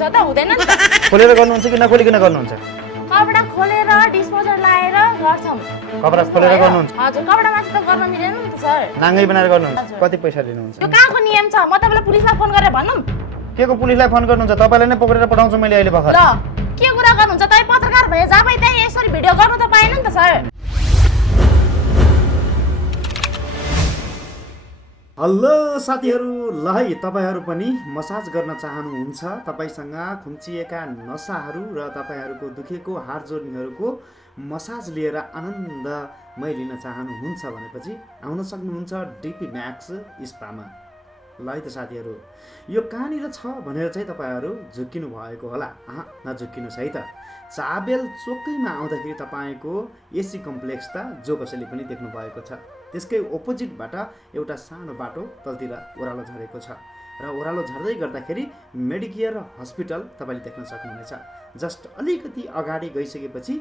हुन्छ त हुँदैन नि त खोलेर गर्नुहुन्छ कि नखोलिकन गर्नुहुन्छ कपडा खोलेर डिस्पोजर लाएर गर्छौँ कपडा खोलेर गर्नुहुन्छ हजुर कपडा माथि त गर्न मिलेन नि त सर नाङ्गै बनाएर गर्नुहुन्छ कति पैसा लिनुहुन्छ यो कहाँको नियम छ म तपाईँलाई पुलिसलाई फोन गरेर भनौँ के को पुलिसलाई फोन गर्नुहुन्छ तपाईँलाई नै पक्रेर पठाउँछु मैले अहिले भर्खर ल के कुरा गर्नुहुन्छ तपाईँ पत्रकार भने जहाँ पाइ त्यहीँ यसरी भिडियो गर्नु त पाएन नि त सर हेलो साथीहरू ल है तपाईँहरू पनि मसाज गर्न चाहनुहुन्छ तपाईँसँग खुम्चिएका नसाहरू र तपाईँहरूको दुखेको हाड जोड्नेहरूको मसाज लिएर आनन्दमय लिन चाहनुहुन्छ भनेपछि आउन सक्नुहुन्छ डिपी म्याक्स स्पामा ल है त साथीहरू यो कहाँनिर छ भनेर चाहिँ तपाईँहरू झुक्किनु भएको होला नझुक्किनुहोस् है त चाबेल चोकैमा आउँदाखेरि तपाईँको एसी कम्प्लेक्स त जो कसैले पनि देख्नु भएको छ त्यसकै अपोजिटबाट एउटा सानो बाटो तलतिर ओह्रालो झरेको छ र ओह्रालो झर्दै गर्दाखेरि मेडिकेयर हस्पिटल तपाईँले देख्न सक्नुहुनेछ जस्ट अलिकति अगाडि गइसकेपछि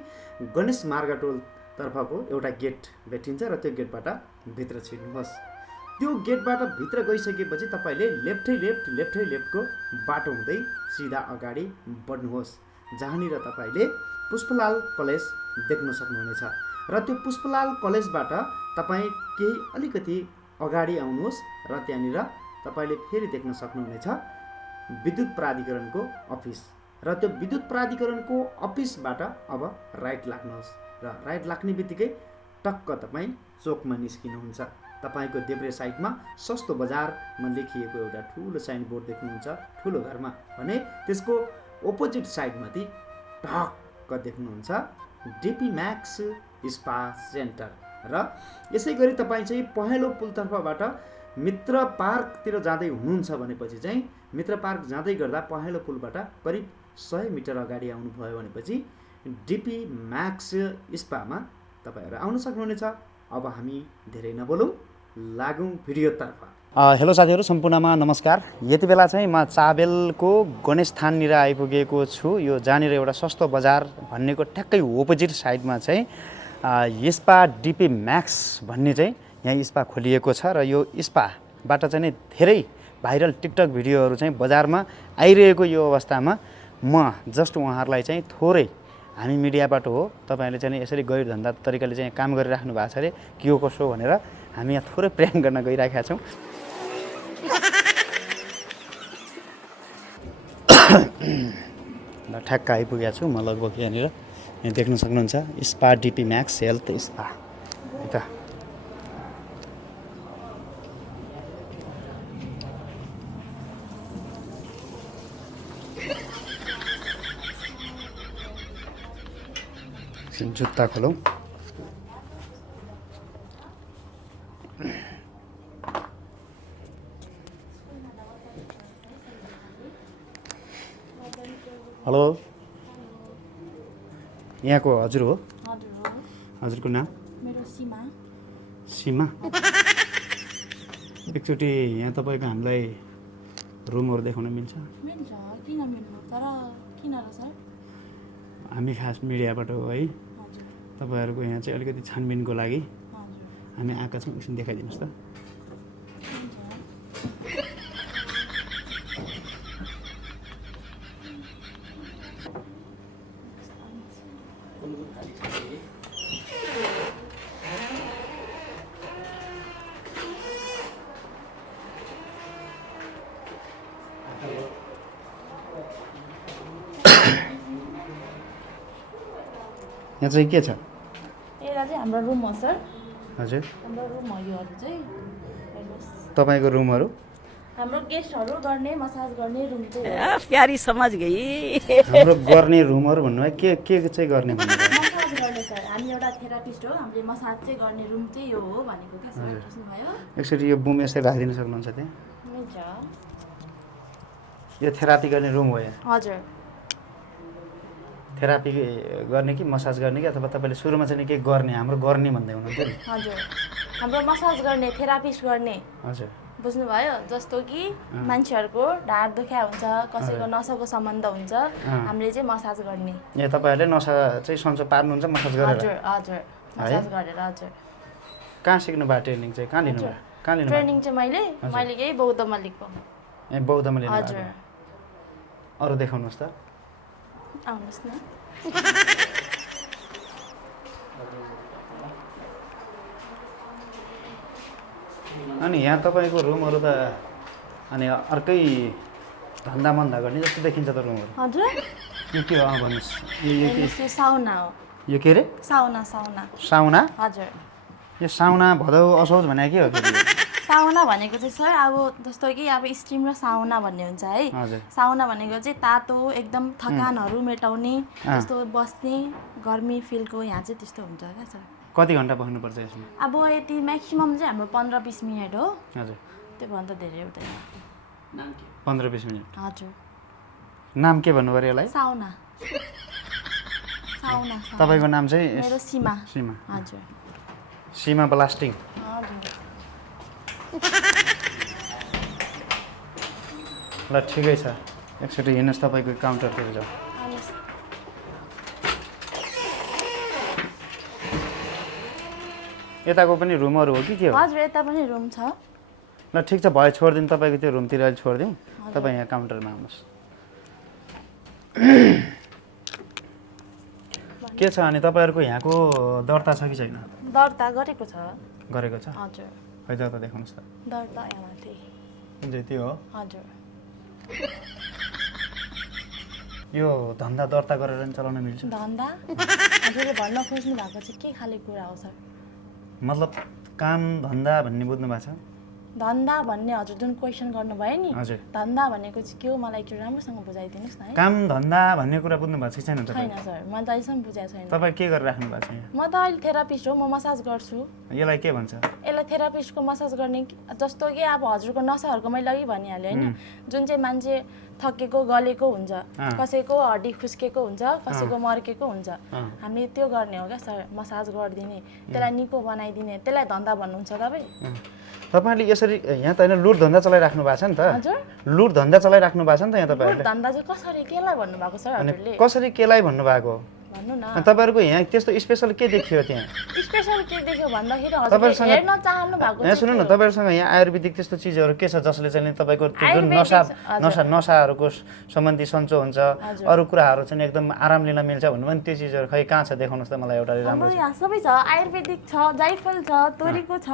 गणेश मार्ग टोलतर्फको एउटा गेट भेटिन्छ र त्यो गेटबाट भित्र छिर्नुहोस् त्यो गेटबाट भित्र गइसकेपछि तपाईँले लेफ्टै लेफ्टको बाटो हुँदै सिधा अगाडि बढ्नुहोस् जहाँनिर तपाईँले पुष्पलाल कलेज देख्न सक्नुहुनेछ र त्यो पुष्पलाल कलेजबाट तपाईँ केही अलिकति अगाडि आउनुहोस् र त्यहाँनिर तपाईँले फेरि देख्न सक्नुहुनेछ विद्युत प्राधिकरणको अफिस र त्यो विद्युत प्राधिकरणको अफिसबाट अब राइट लाग्नुहोस् र राइट लाग्ने बित्तिकै टक्क तपाईँ चोकमा निस्किनुहुन्छ तपाईँको देब्रे साइडमा सस्तो बजारमा लेखिएको एउटा ठुलो साइनबोर्ड देख्नुहुन्छ ठुलो घरमा भने त्यसको अपोजिट साइडमाथि टक्क देख्नुहुन्छ डिपी म्याक्स स्पा सेन्टर र यसै गरी तपाईँ चाहिँ पहेँलो पुलतर्फबाट मित्र पार्कतिर जाँदै हुनुहुन्छ भनेपछि चाहिँ मित्र पार्क जाँदै गर्दा पहेँलो पुलबाट करिब 100 मिटर अगाडि आउनुभयो भनेपछि डिपी म्याक्स स्पामा तपाईँहरू आउन सक्नुहुनेछ अब हामी धेरै नबोलौँ लागौँ भिडियोतर्फ हेलो साथीहरू सम्पूर्णमा नमस्कार यति बेला चाहिँ म चाबेलको गणेश थाननिर आइपुगेको छु यो जहाँनिर एउटा सस्तो बजार भन्नेको ठ्याक्कै अपोजिट साइडमा चाहिँ स्पा डिपी म्याक्स भन्ने चाहिँ यहाँ स्पा खोलिएको छ र यो स्पाबाट चाहिँ नि धेरै भाइरल टिकटक भिडियोहरू चाहिँ बजारमा आइरहेको यो अवस्थामा म जस्ट उहाँहरूलाई चाहिँ थोरै हामी मिडियाबाट हो तपाईँहरूले चाहिँ यसरी गैर धन्दा तरिकाले चाहिँ काम गरिराख्नु भएको छ अरे के हो कसो भनेर हामी यहाँ थोरै प्र्याङ्क गर्न गइरहेका छौँ ठ्याक्क आइपुगेको छु म लगभग यहाँनिर देख्न सक्नुहुन्छ spa DP Max health spa है त जुत्ता खोलौँ हेलो यहाँको हजुर हो हजुरको नाम मेरो सीमा एकचोटि यहाँ तपाईँको हामीलाई रुमहरू देखाउन मिल्छ किन मिल्नु तर किन र सर हामी खास मिडियाबाट हो है तपाईँहरूको यहाँ चाहिँ अलिकति छानबिनको लागि हामी आएका छौँ एकछिन देखाइदिनुहोस् त यहाँ चाहिँ के छ एउटा चाहिँ हाम्रो रुम हो सर हजुर हाम्रो रुम हो योहरू चाहिँ हेर्नुहोस् तपाईँको रुमहरू हाम्रो गेस्टहरू गर्ने मसाज गर्ने रुम चाहिँ प्यारी समझ गई हाम्रो गर्ने रुमहरू भन्नुभयो के चाहिँ गर्ने भन्नुभयो मसाज गर्ने सर हामी एउटा थेरापिस्ट हो हामीले मसाज चाहिँ गर्ने रुम चाहिँ यो हो भनेको क्या सर बुझ्नुभयो यसरी यो बुम यसरी राखिदिन सक्नुहुन्छ त्यहाँ हुन्छ यो थेरापी गर्ने रुम हो यहाँ हजुर थेरापी गर्ने कि मसाज गर्ने कि अथवा तपाईँले सुरुमा चाहिँ के गर्ने हाम्रो गर्ने भन्दै हुनुहुन्थ्यो नि हजुर हाम्रो मसाज गर्ने थेरापिस्ट गर्ने हजुर बुझ्नुभयो जस्तो कि मान्छेहरूको ढाड दुख्या हुन्छ कसैको नसाको सम्बन्ध हुन्छ हामीले चाहिँ मसाज गर्ने ए तपाईँहरूले नसा चाहिँ सन्चो पार्नुहुन्छ मसाज गरेर हजुर हजुर मसाज गरेर हजुर कहाँ सिक्नु भयो ट्रेनिङ चाहिँ कहाँ लिनुभयो कहाँ लिनुभयो ट्रेनिङ चाहिँ मैले यही बौद्धमा लिएको ए बौद्धमा लिनु हजुर अरू देखाउनुहोस् त। आउनुहोस् न। अनि यहाँ तपाईँको रुमहरू त अनि अर्कै धन्दा मन्दा गर्ने जस्तो देखिन्छ त रुमहरू। हजुर यो के हो भन्नुहोस्। यो हेर्नुहोस्, यो साउना हो। यो के अरे? साउना साउना। साउना? हजुर। यो साउना भदौ असोज भने के हो फेरि? साउना भनेको चाहिँ सर अब जस्तो कि अब स्टिम र साउना भन्ने हुन्छ है। हजुर। साउना भनेको चाहिँ तातो एकदम थकानहरू मेटाउने त्यस्तो बस्ने गर्मी फिलको यहाँ चाहिँ त्यस्तो हुन्छ क्या सर। कति घन्टा बस्नुपर्छ यसमा? अब यति म्याक्सिमम् चाहिँ हाम्रो 15-20 मिनट हो। हजुर। त्योभन्दा धेरै हुँदैन। 15-20 मिनट। हजुर। नाम के भन्नु पर्यो यसलाई? साउना। साउना। तपाईँको नाम चाहिँ? मेरो सीमा। सीमा। हजुर। सीमा ब्लास्टिङ। हजुर। ल ठिकै छ, एकचोटि हिँड्नुहोस् तपाईँको काउन्टरतिर जाउँ। यताको पनि रुमहरू हो कि के हो? हजुर यता पनि रुम छ। ल ठिक छ, भयो छोडिदिउँ, तपाईँको त्यो रुमतिर अहिले छोडिदिउँ, तपाईँ यहाँ काउन्टरमा आउनुहोस्। के छ अनि तपाईँहरूको यहाँको दर्ता छ कि छैन? दर्ता गरेको छ। गरेको छ? हजुर। खै दर्ता देखाउनुहोस् त। दर्ता यहाँ माथि। जुन चाहिँ त्यो हो? हजुर। यो धन्दा दर्ता गरेर नि चलाउन मिल्छ? धन्दा हजुरले भन्न खोज्नु भएको चाहिँ के खाले कुरा हो सर? मतलब काम धन्दा भन्ने बुझ्नु भएको छ? धन्दा भन्ने हजुर जुन क्वेसन गर्नुभयो नि, हजुर। धन्दा भनेको चाहिँ के हो मलाई एकचोटि राम्रोसँग बुझाइदिनुहोस् न है। काम धन्दा भन्ने कुरा बुझ्नु भएको छ कि छैन छैन तपाईँ? सर, मैले त अहिलेसम्म बुझाएको छैन। तपाईँ के गरेर राख्नु भएको छ यहाँ? म त अहिले थेरापिस्ट हो, म मसाज गर्छु। यसलाई के भन्छ? यसलाई थेरापिस्टको मसाज गर्ने जस्तो कि अब हजुरको नसाहरूको मैले अघि भनिहालेँ होइन, जुन चाहिँ मान्छे थकेको गलेको हुन्छ, कसैको हड्डी खुस्केको हुन्छ, कसैको मर्केको हुन्छ, हामीले त्यो गर्ने हो क्या सर, मसाज गरिदिने, त्यसलाई निको बनाइदिने, त्यसलाई धन्दा भन्नुहुन्छ तपाईँ? तपाईँले यसरी यहाँ त होइन लुट धन्दा चलाइराख्नु भएको छ नि त? हजुर। लुट धन्दा चलाइराख्नु भएको छ नि त यहाँ तपाईँहरूले? धन्दा चाहिँ कसरी केलाई भन्नुभएको सर अनि हजुरले? कसरी केलाई भन्नुभएको? भन्नु न। अनि तपाईँहरूको यहाँ त्यस्तो स्पेसल के देखियो त्यहाँ? स्पेसल के देख्यो भन्दाखेरि हजुरले हेर्न चाहनु भएको यहाँ सुन्नु न, तपाईँहरूसँग यहाँ आयुर्वेदिक त्यस्तो चिजहरू के छ जसले चाहिँ तपाईँको जुन नसाहरूको सम्बन्धी सन्चो हुन्छ, अरू कुराहरू चाहिँ एकदम आराम लिन मिल्छ भन्नु पनि त्यो चिजहरू खै कहाँ छ देखाउनुहोस् त मलाई एउटा राम्रो। यहाँ सबै छ, आयुर्वेदिक छ, जाइफल छ, तोरीको छ।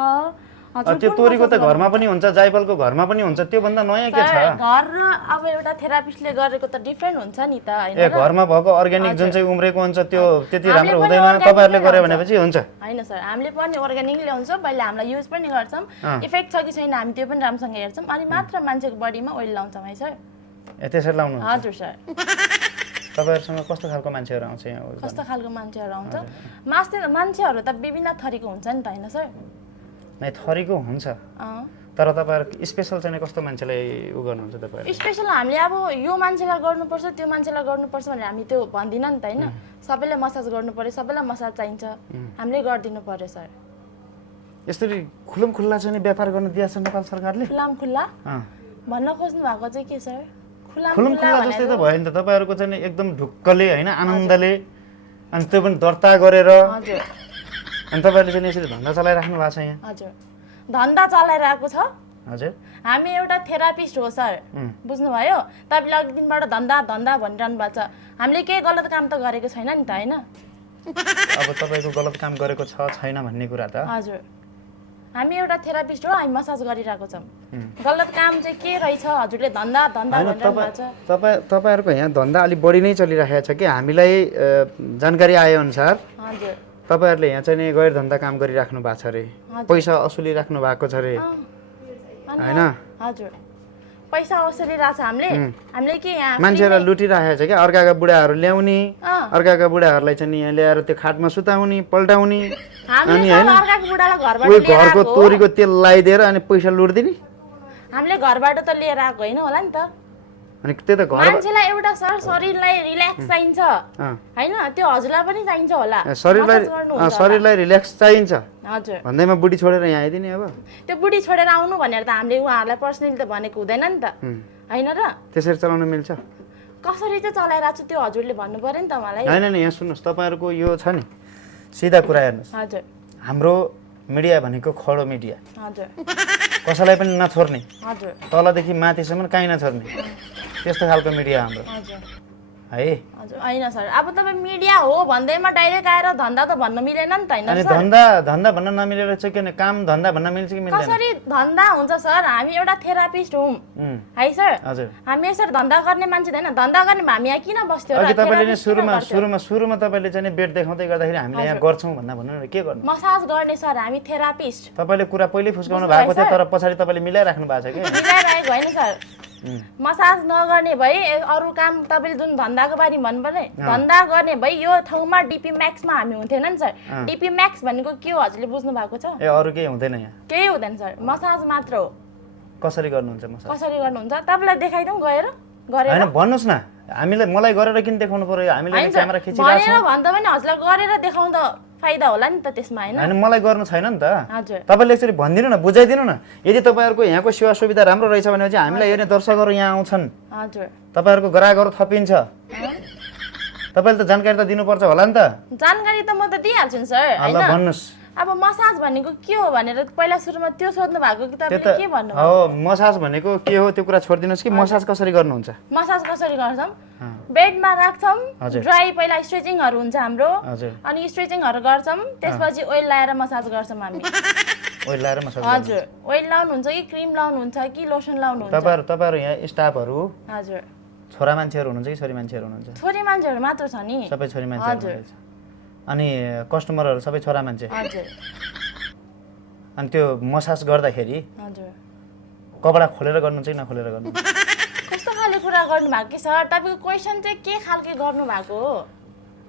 त्यो तोरीको त घरमा पनि हुन्छ, जाइफलको घरमा पनि हुन्छ, त्योभन्दा नयाँ के छ? घर र अब एउटा थेरापिस्टले गरेको त डिफ्रेन्ट हुन्छ नि त हैन? ए घरमा भएको अर्ग्यानिक जुन चाहिँ उम्रेको हुन्छ त्यो त्यति राम्रो हुँदैन, तपाईँहरूले गरे भनेपछि हुन्छ? हैन सर, हामीले पनि अर्ग्यानिक ल्याउँछौँ, पहिले हामीलाई युज पनि गर्छौँ, इफेक्ट छ कि छैन हामी त्यो पनि राम्रोसँग हेर्छौँ, अनि मात्र मान्छेको बडीमा ओइल लाउँछौँ है सर। ए त्यसरी लाउनु? हजुर सर। तपाईँहरूसँग कस्तो खालको मान्छेहरू आउँछ यहाँ? कस्तो खालको मान्छेहरू आउँछ? मान्छेहरू त विभिन्न थरीको हुन्छ नि त हैन सर? नै थरीको हुन्छ, तर तपाईँहरू स्पेसल चाहिँ कस्तो मान्छेलाई उ गर्नुहुन्छ तपाईँहरू? स्पेसल हामीले अब यो मान्छेलाई गर्नुपर्छ त्यो मान्छेलाई गर्नुपर्छ भनेर हामी त्यो भन्दिनँ नि त होइन, सबैलाई मसाज गर्नु पर्यो, सबैलाई मसाज चाहिन्छ, हामीले गरिदिनु पर्यो सर। यसरी खुल्लम खुल्ला चाहिँ व्यापार गर्न दिएको छ नेपाल सरकारले? खुल्लाम खुल्ला भन्न खोज्नु भएको चाहिँ के सर? खुल्लम खुल्ला जस्तै त भयो नि त, तपाईँहरूको चाहिँ एकदम ढुक्कले होइन, आनन्दले, अनि त्यो पनि दर्ता गरेर, अनि तपाईँहरूले चाहिँ यसरी धन्दा चलाइराख्नु भएको छ यहाँ? हजुर, धन्दा चलाइरहेको छ। हजुर। हामी एउटा थेरापिस्ट हो सर, बुझ्नुभयो? तपाईँले अघि दिनबाट धन्दा धन्दा भनिरहनु भएको छ, हामीले केही गलत काम त गरेको छैन नि त होइन? अब तपाईँको गलत काम गरेको छ छैन भन्ने कुरा त? हजुर, हामी एउटा थेरापिस्ट हो, हामी मसाज गरिरहेको छौँ। गलत काम चाहिँ के रहेछ हजुरले धन्दा धन्दा भनिरहनु भएको छ? तपाईँहरूको यहाँ धन्दा अलिक बढी नै चलिरहेको छ कि? हामीलाई जानकारी आएअनुसार हजुर तपाईँहरूले यहाँ चाहिँ गैर धन्दा काम गरिराख्नु भएको छ अरे, पैसा असुलिराख्नु भएको छ अरे होइन? हजुर, पैसा असुलिरहेको छ हामीले के यहाँ मान्छेलाई लुटिरहेको छ क्या? अर्काका बुढाहरू ल्याउने, अर्काका बुढाहरूलाई चाहिँ यहाँ ल्याएर त्यो खाटमा सुताउने पल्टाउने, अनि होइन उही घरको तोरीको तेल लगाइदिएर अनि पैसा लुट्दिने। हामीले घरबाट त लिएर आएको होइन होला नि त? अनि त्यही त घर मान्छेलाई एउटा सर शरीरलाई रिल्याक्स चाहिन्छ हैन, त्यो हजुरलाई पनि चाहिन्छ होला। शरीरलाई रिल्याक्स चाहिन्छ हजुर भन्दैमा बुढी छोडेर यहाँ आइदिने? अब त्यो बुढी छोडेर आउनु भनेर त हामीले उहाँहरूलाई पर्सनली त भनेको हुँदैन नि त हैन र? त्यसरी चलाउन मिल्छ? कसरी चाहिँ चलाइरहेको छु त्यो हजुरले भन्नु पर्यो नि त मलाई। हैन नि, यहाँ सुन्नुहोस्, तपाईँहरूको यो छ नि सिधा कुरा हेर्नुहोस्, हजुर हाम्रो मिडिया भनेको खडो मिडिया, हजुर कसैलाई पनि नछोड्ने, हजुर तलदेखि माथिसम्म काहीँ नछोड्ने, त्यस्तो खालको मिडिया हाम्रो हजुर है। हजुर होइन सर अब तपाईँ मिडिया हो भन्दैमा डाइरेक्ट आएर धन्दा त भन्न मिलेन नि त होइन अनि सर धन्दा भन्न नमिलेर चाहिँ किन काम धन्दा भन्न मिल्छ कि मिल्दैन? कसरी धन्दा हुन्छ सर हामी एउटा थेरापिस्ट हौँ है सर हजुर हामी यसरी धन्दा गर्ने मान्छे होइन धन्दा गर्ने हामी यहाँ किन बस्थ्यो र अघि तपाईँले नि therapist किन गर्थ्यो? सुरुमा तपाईँले चाहिँ नि बेड देखाउँदै गर्दाखेरि हामीले यहाँ गर्छौँ भन्नु न के गर्नु? मसाज गर्ने सर हामी थेरापिस्ट तपाईँले कुरा पहिल्यै फुस्काउनु भएको थियो तर पछाडि तपाईँले मिलाइराख्नु भएको छ कि? मिलाइरहेको होइन सर मसाज नगर्ने भए अरू काम तपाईँले जुन धन्दाको बारेमा भन्नु पर्ने धन्दा गर्ने भए यो ठाउँमा डिपी म्याक्समा हामी हुन्थेन नि सर डिपी म्याक्स भनेको के हो हजुरले बुझ्नु भएको छ? ए अरू केही हुँदैन यहाँ? केही हुँदैन सर मसाज मात्र हो। कसरी गर्नुहुन्छ मसाज? कसरी गर्नुहुन्छ तपाईँलाई देखाइदिउँ गएर गरेर होइन भन्नुहोस् न मलाई गरेर किन देखाउनु पर्यो? हामीले होइन क्यामेरा सर, खिचिरहेको भनेर भन्दा पनि हजुरलाई गरेर देखाउँदा फाइदा होला नि त त्यसमा होइन होइन मलाई गर्नु छैन नि त। हजुर तपाईँले एकचोटि भनिदिनु न बुझाइदिनु न यदि तपाईँहरूको यहाँको सेवा सुविधा राम्रो रहेछ भने चाहिँ हामीलाई हेर्ने दर्शकहरू यहाँ आउँछन् हजुर तपाईँहरूको ग्राहकहरू थपिन्छ तपाईँले त जानकारी त दिनुपर्छ होला नि त। जानकारी त म त दिइहाल्छु नि सर ल होइन भन्नुहोस् अब मसाज भनेको के हो भनेर पहिला सुरुमा त्यो सोध्नु भएको कि त्यो तपाईँले के भन्नु हो मसाज भनेको के हो त्यो कुरा छोडिदिनुहोस् कि मसाज कसरी गर्नुहुन्छ? मसाज कसरी गर्छौँ बेडमा राख्छौँ हजुर। ड्राई पहिला स्ट्रेचिङहरू हुन्छ हाम्रो हजुर अनि स्ट्रेचिङहरू गर्छौँ त्यसपछि ओइल लाएर मसाज गर्छौँ हामी ओइल लाएर मसाज हजुर ओइल लाउनुहुन्छ कि क्रिम लाउनुहुन्छ कि लोसन लाउनुहुन्छ तपाईँहरू यहाँ स्टाफहरू हजुर छोरा मान्छेहरू हुनुहुन्छ कि छोरी मान्छेहरू हुनुहुन्छ? छोरी मान्छेहरू मात्र छ नि सबै छोरी मान्छेहरू हुनुहुन्छ। अनि कस्टमरहरू सबै छोरा मान्छे? हजुर अनि त्यो मसाज गर्दाखेरि हजुर कपडा खोलेर गर्नुहुन्छ कि नखोलेर गर्नुहुन्छ? कस्तो खाले कुरा गर्नु भएको कि सर तपाईँको क्वेसन चाहिँ के खालके गर्नु भएको हो?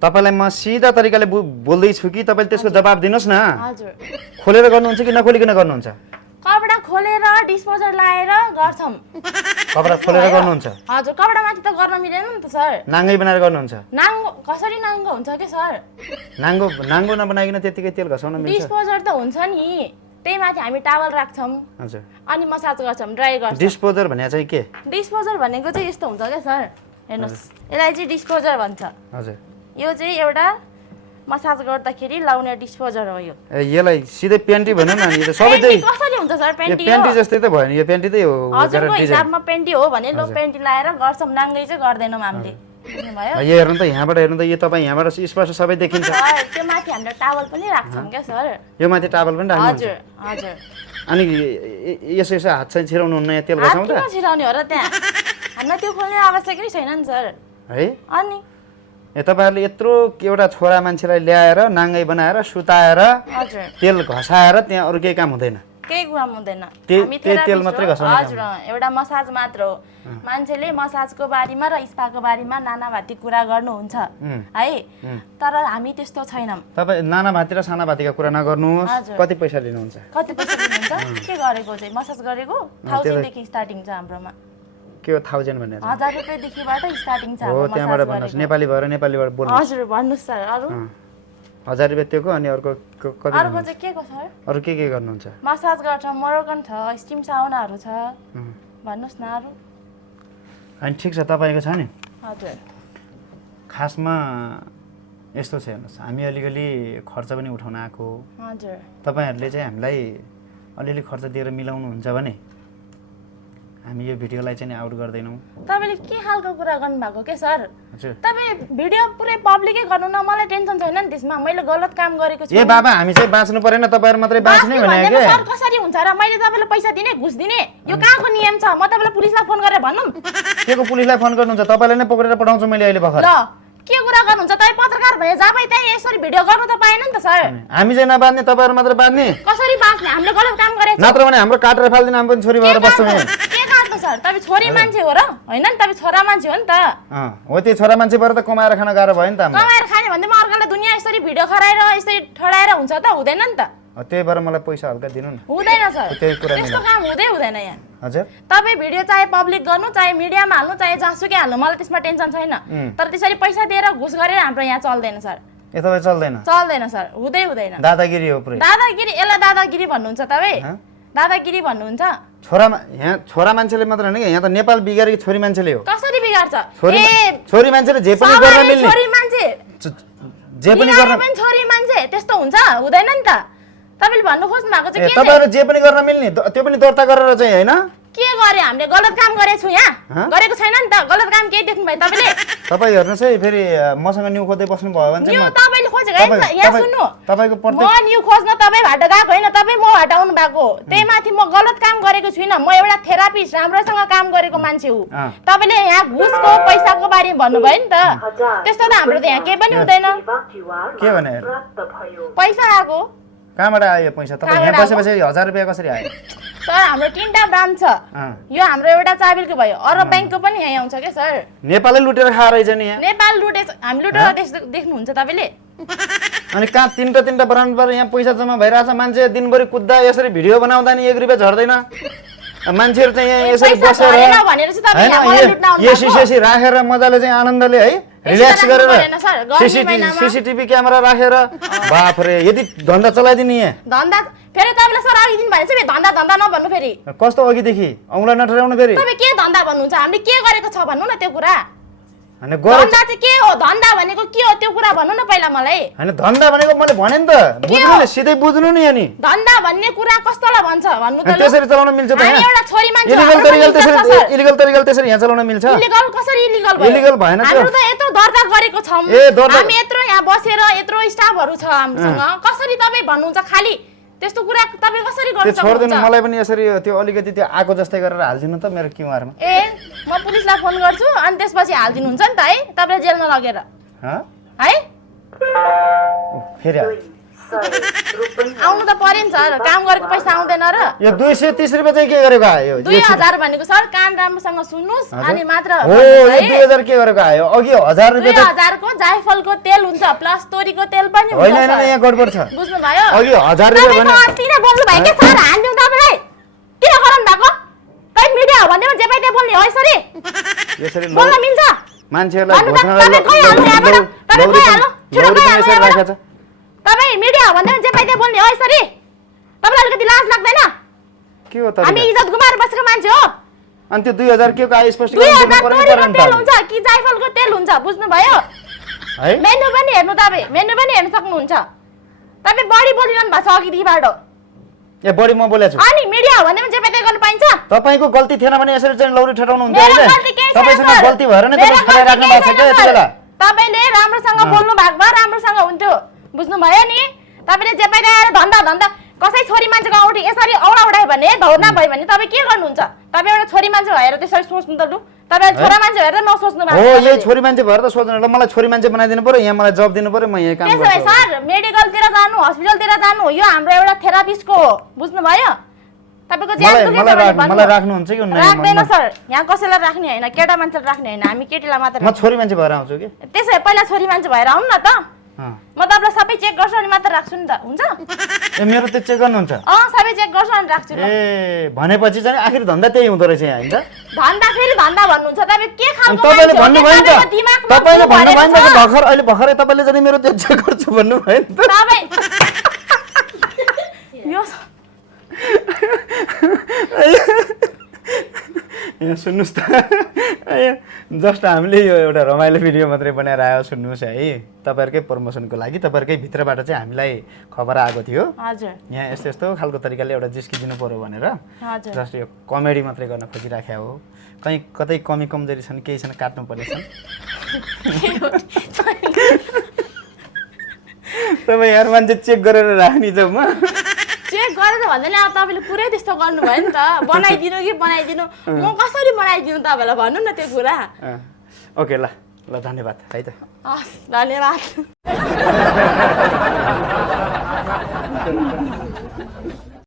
तपाईँलाई म सिधा तरिकाले बोल्दैछु कि तपाईँले त्यसको जवाब दिनुहोस् न। हजुर खोलेर गर्नुहुन्छ कि नखोलिकन गर्नुहुन्छ? कपडा खोलेर डिस्पोजर लाएर गर्छौँ। कपडा खोलेर गर्नुहुन्छ? हजुर कपडा माथि त गर्न मिलेन नि त सर नाङ्गै बनाएर गर्नुहुन्छ? नाङ्गो कसरी नाङ्गो हुन्छ के सर? नाङ्गो नबनाइकन त्यतिकै तेल घसाउन मिल्छ? डिस्पोजर त हुन्छ नि त्यही माथि हामी टावल राख्छौँ हजुर अनि मसाज गर्छौँ ड्राई गर्छौँ। डिस्पोजर भने चाहिँ के? डिस्पोजर भनेको चाहिँ यस्तो हुन्छ क्या सर हेर्नुहोस् यसलाई चाहिँ डिस्पोजर भन्छ। हजुर यो चाहिँ एउटा मसाज गर्दाखेरि लाउने डिस्पोजर हो यो। यसलाई सिधै प्यान्टी भनौँ न अनि यो त सबै पेन्टी त्यही कसरी हुन्छ सर पेन्टी हो? प्यान्टी जस्तै त भयो नि यो प्यान्टी त्यही हो हजुरको हिसाबमा पेन्टी हो भने लो पेन्टी लाएर गर्छौँ नाङ्गै चाहिँ गर्दैनौँ हामीले बुझ्नुभयो? यो हेर्नु त यहाँबाट हेर्नु त यो तपाईँ यहाँबाट स्पष्ट सबै देखिन्छ। सर त्यो माथि हामीले टावल पनि राख्छौँ क्या सर। यो माथि टावल पनि राख्नुहुन्छ? हजुर हजुर अनि यसो हात चाहिँ छिराउनु हुन्न यहाँ तेल हात घसाउँदा किन छिराउने हो र त्यहाँ हामीलाई त्यो खोल्ने आवश्यक नै छैन नि सर। है? अनि ए तपाईँहरूले यत्रो एउटा छोरा मान्छेलाई ल्याएर नाङ्गै बनाएर सुताएर हजुर तेल घसाएर त्यहाँ अरू केही काम हुँदैन? केही काम हुँदैन त्यही तेल मात्रै घसाउने काम? हजुर एउटा मसाज मात्र हो। मान्छेले मसाजको बारेमा र स्पाको बारेमा नानाभाती कुरा गर्नुहुन्छ है तर हामी त्यस्तो छैनौँ। तपाईँ नानाभाती र सानाभातीका कुरा नगर्नुहोस्। हजुर। कति पैसा लिनुहुन्छ? कति पैसा दिनुहुन्छ? के गरेको चाहिँ मसाज गरेको 1000 देखि स्टार्टिङ छ हाम्रोमा। के हो 1000 भन्ने चाहिँ? 1000 रुपैयाँदेखिबाट स्टार्टिङ छ हो हाम्रो त्यहाँबाट मसाज भन्नुहोस् गरेको। नेपाली भएर नेपालीबाट बोल्नु। हजुर भन्नुहोस् सर अरू 1000 रुपियाँ त्योको अनि अर्को कति अर्को गर्नुहुन्छ? चाहिँ के को सर? अरू के गर्नुहुन्छ? मसाज गर्छ मोरोकन छ स्टिम साउनाहरू छ भन्नुहोस् न अरू। अनि ठिक छ तपाईँको छ नि हजुर खासमा यस्तो छ हेर्नुहोस् हामी अलिकति खर्च पनि उठाउन आएको हो। हजुर तपाईँहरूले चाहिँ हामीलाई अलिअलि खर्च दिएर मिलाउनुहुन्छ भने हामी यो भिडियोलाई चाहिँ आउट गर्दैनौँ। तपाईँले के खालको कुरा गर्नुभएको के सर? हजुर तपाईँ भिडियो पुरै पब्लिकै गर्नु न मलाई टेन्सन छैन नि त्यसमा मैले गलत काम गरेको छु। ए बाबा हामी चाहिँ बाँच्नु परेन तपाईँहरू मात्रै बाँच्ने भने के? सर कसरी हुन्छ र मैले तपाईँलाई पैसा दिने घुस दिने यो कहाँको नियम छ? म तपाईँलाई पुलिसलाई फोन गरेर भनौँ? के को पुलिसलाई फोन गर्नुहुन्छ? तपाईँलाई नै पक्रेर पठाउँछु मैले अहिले भर्खर। ल के कुरा गर्नुहुन्छ तपाईँ पत्रकार भने जहाँ पाए त्यहीँ यसरी भिडियो गर्नु त पाएन नि त सर। हामी चाहिँ नबाँध्ने तपाईँहरू मात्रै बाँध्ने? कसरी बाँच्ने? हामीले गलत काम गरेको छ। नत्र भने हाम्रो काटेर फाल्दिन हामी पनि छोरी भएर बस्छौँ यहाँ। के काट्नु सर? तपाईँ छोरी मान्छे हो र होइन नि? तपाईँ छोरा मान्छे हो नि त। हो त्यो छोरा मान्छे भएर त कमाएर खान गाह्रो भयो नि त हामीलाई। कमाएर खाने भन्दै म अर्कालाई दुनियाँ यसरी भिडियो खराएर यसरी ठडाएर हुन्छ त? हुँदैन नि त। त्यही भएर मलाई पैसा हल्का दिनु न। हुँदैन सर त्यही कुरा त्यस्तो काम हुँदैन यहाँ। हजुर तपाईँ भिडियो चाहे पब्लिक गर्नु चाहे मिडियामा हाल्नु चाहे जहाँसुकै हाल्नु मलाई त्यसमा टेन्सन छैन तर त्यसरी पैसा दिएर घुस गरेर हाम्रो यहाँ चल्दैन सर। ए तपाईँ चल्दैन? चल्दैन सर हुँदैन। दादागिरी हो पुरै। दादागिरी यसलाई दादागिरी भन्नुहुन्छ तपाईँ? दादागिरी भन्नुहुन्छ? यहाँ छोरा मान्छेले मात्र होइन कि यहाँ त नेपाल बिगारेको छोरी मान्छेले हो। कसरी बिगार्छ? छोरी मान्छेले जे पनि गर्न मिल्ने छोरी मान्छे जे पनि गर्न पनि छोरी मान्छे त्यस्तो हुन्छ? हुँदैन नि त। तपाईँले भन्नु खोज्नु भएको चाहिँ के? तपाईँहरू जे पनि गर्न मिल्ने त्यो पनि दर्ता गरेर चाहिँ होइन के गरे हामीले गलत काम गरेछु यहाँ गरेको छैन नि त गलत काम केही देख्नु भयो तपाईले तपाईँ हेर्नुहोस् है फेरि मसँग न्यू खोज्दै बस्नु भयो भने न्यू चाहिँ तपाईले खोजेको हैन यहाँ सुन्नु तपाईको म न्यू खोज्न तपाई भाटा गएको हैन तपाई म भाटा आउनु भएको त्यही माथि म गलत काम गरेको छुइनँ म एउटा थेरापिस्ट राम्रोसँग काम गरेको मान्छे हो तपाईले यहाँ घुसको पैसाको बारेमा भन्नुभयो नि त त्यस्तो त हाम्रो त यहाँ केही पनि हुँदैन के भने पैसा आएको कहाँबाट आयो पैसा तपाईँ यहाँ बसेपछि 1000 रुपैयाँ कसरी आयो सर हाम्रो 3टा ब्रान्च छ यो हाम्रो एउटा चाबिलको भयो अरब ब्याङ्कको पनि यही आउँछ के सर नेपालले लुटेर खा रहेछ नि यहाँ नेपाल लुटे हामी लुटेर देख्नुहुन्छ तपाईले अनि कहाँ तीनटा ब्रान्डबाट यहाँ पैसा जम्मा भइरहेछ मान्छे दिनभरि कुद्दा यसरी भिडियो बनाउँदा नि 1 रुपैयाँ झर्दैन मान्छेहरू चाहिँ यहाँ यसरी बसेर एसी राखेर मजाले चाहिँ आनन्दले है रिल्याक्स गरेर सीसीटीभी क्यामेरा राखेर बाफरे यदि धन्दा चलाइदिने यहाँ धन्दा फेरि तपाईले सर अघि दिन भनेछ धन्दा नभन्नु फेरि कस्तो अघिदेखि औँला नठराउनु फेरि तपाईँ के धन्दा भन्नुहुन्छ हामीले के गरेको छ भन्नु न त्यो कुरा हैन धन्दा चाहिँ के हो धन्दा भनेको के हो त्यो कुरा भन्नु न पहिला मलाई हैन धन्दा भनेको मैले भने नि त बुझ्नु नि सिधै बुझ्नु नि अनि धन्दा भन्ने कुरा कस्तोलाई भन्छ भन्नु त त्यसरी चलाउन मिल्छ त हामी एउटा छोरी मान्छे इलिगल तरिकाले त्यसरी यहाँ चलाउन मिल्छ इलिगल कसरी इलिगल भयो इलिगल भएन हाम्रो त यत्रो दर्ता गरेको छौं हामी यत्रो यहाँ बसेर यत्रो स्टाफहरु छ हामीसँग कसरी तपाई भन्नुहुन्छ खाली त्यस्तो कुरा तपाई कसरी गर्न सक्नुहुन्छ छोड्दिनु मलाई पनि यसरी त्यो अलिकति त्यो आको जस्तै गरेर हाल्दिनु त मेरो क्यूआरमा ए म पुलिसलाई फोन गर्छु अनि त्यसपछि हाल्दिनु हुन्छ नि त है तपाईले जेलमा लगेर है फेरि आउनु त पर्यो नि सर काम गरेको पैसा आउँदैन र यो 230 रुपैयाँ चाहिँ के गरेको आयो 2000 भनेको सर कान राम्रोसँग सुन्नुस् अनि मात्र हो यो 2000 के गरेको आयो अघि 1000 रुपैयाँ 2000 को जायफलको तेल हुन्छ प्लस तोरीको तेल पनि हुन्छ हैन हैन यहाँ गडबड छ बुझ्नु भयो अघि 1000 रुपैयाँ भने अस्ति नै बोल्नु भयो के सर हान्दिउ तपाईलाई किन गरम भएको कहि मिडिया हो भन्दैमा जे पाइते बोल्ने हो यसरी यसरी बोल्न मिल्छ मान्छेहरुलाई तपाईँ गइ हाल्नु यहाँबाट तपाईँ गइ हाल्नु छिटो गइ हाल्नु तपाई मिडिया हो भन्दैमा जे पाइते बोल्ने हो यसरी तपाईलाई अलिकति लाज लाग्दैन के हो त हामी इज्जत गुमाएर बसेको मान्छे हो अनि त्यो 2000 के को आयो स्पष्ट गर्नु पर्ने तेल हुन्छ कि जायफलको तेल हुन्छ बुझ्नु भयो है मेन्यु पनि हेर्नु तपाई मेन्यु पनि हेर्न सक्नुहुन्छ तपाई बढी बोलिरहनु भएको छ अघिदेखिबाट ए बढी म बोलेछु अनि मिडिया हो भन्दैमा जे पाइते गर्न पाइन्छ तपाईको गल्ती थिएन भने यसरी चाहिँ लौरी ठटाउनु हुन्छ मेरो गल्ती केही छैन तपाईसँग गल्ती भएर नै तपाईले खडाइ राख्नु भएको छ के यति बेला तपाईले राम्रोसँग बोल्नु भएको भए राम्रोसँग हुन्थ्यो बुझ्नु भयो नि तपाईले जे पाइते आएर धन्दा कसै छोरी मान्छेको औँठी यसरी औडा उडायो भने धौर्ना भयो भने तपाई के गर्नुहुन्छ तपाई एउटा छोरी मान्छे भएर त्यसरी सोच्नु त लु तपाई छोरा मान्छे भएर नसोच्नु भएको हो यही छोरी मान्छे भएर त सोच्नु ल मलाई छोरी मान्छे बनाइदिनु पर्यो यहाँ मलाई जब दिनु पर्यो म यही काम गर्छु त्यसै सर मेडिकलतिर जानु हस्पिटलतिर जानु यो हाम्रो एउटा थेरापिस्टको हो बुझ्नु भयो तपाईको ज्यान दुखेछ भने मलाई राख्नुहुन्छ कि राख्दैन सर यहाँ कसैलाई राख्ने हैन केटा मान्छेलाई राख्ने हैन हामी केटीलाई मात्र म छोरी मान्छे भएर आउँछु कि त्यसै पहिला छोरी मान्छे भएर आउनु न त म तपाईलाई सबै चेक गर्छु अनि मात्र राख्छु नि त हुन्छ ए मेरो त्यो चेक गर्नुहुन्छ सबै चेक गर्छु अनि राख्छु ए भनेपछि चाहिँ आखिर धन्दा त्यही हुँदो रहेछ यहाँ हैन त धन्दा फेरि धन्दा भन्नुहुन्छ तपाई के खालको तपाईले भन्नु भयो नि त तपाईले भन्नु भयो नि त भर्खरै तपाईले चाहिँ मेरो त्यो चेक गर्छु भन्नु भयो नि त तपाई यो यहाँ सुन्नुहोस् त जस्ट हामीले यो एउटा रमाइलो भिडियो मात्रै बनाएर आयो सुन्नुहोस् है तपाईँहरूकै प्रमोसनको लागि तपाईँहरूकै भित्रबाट चाहिँ हामीलाई खबर आएको थियो हजुर यहाँ यस्तो यस्तो खालको तरिकाले एउटा जिस्किदिनु पर्यो भनेर जस्ट यो कमेडी मात्रै गर्न खोजिराख्या हो कहीँ कतै कमी कमजोरी छन् केही छन् काट्नुपर्ने छन् तपाईँ यार मान्छे चेक गरेर राख्ने छ म चेक गरेर भन्दैन अब तपाईले पुरै त्यस्तो गर्नुभयो नि त बनाइदिनु कि बनाइदिनु म कसरी बनाइदिनु तपाईलाई भन्नु न त्यो कुरा ओके ल ल धन्यवाद है त धन्यवाद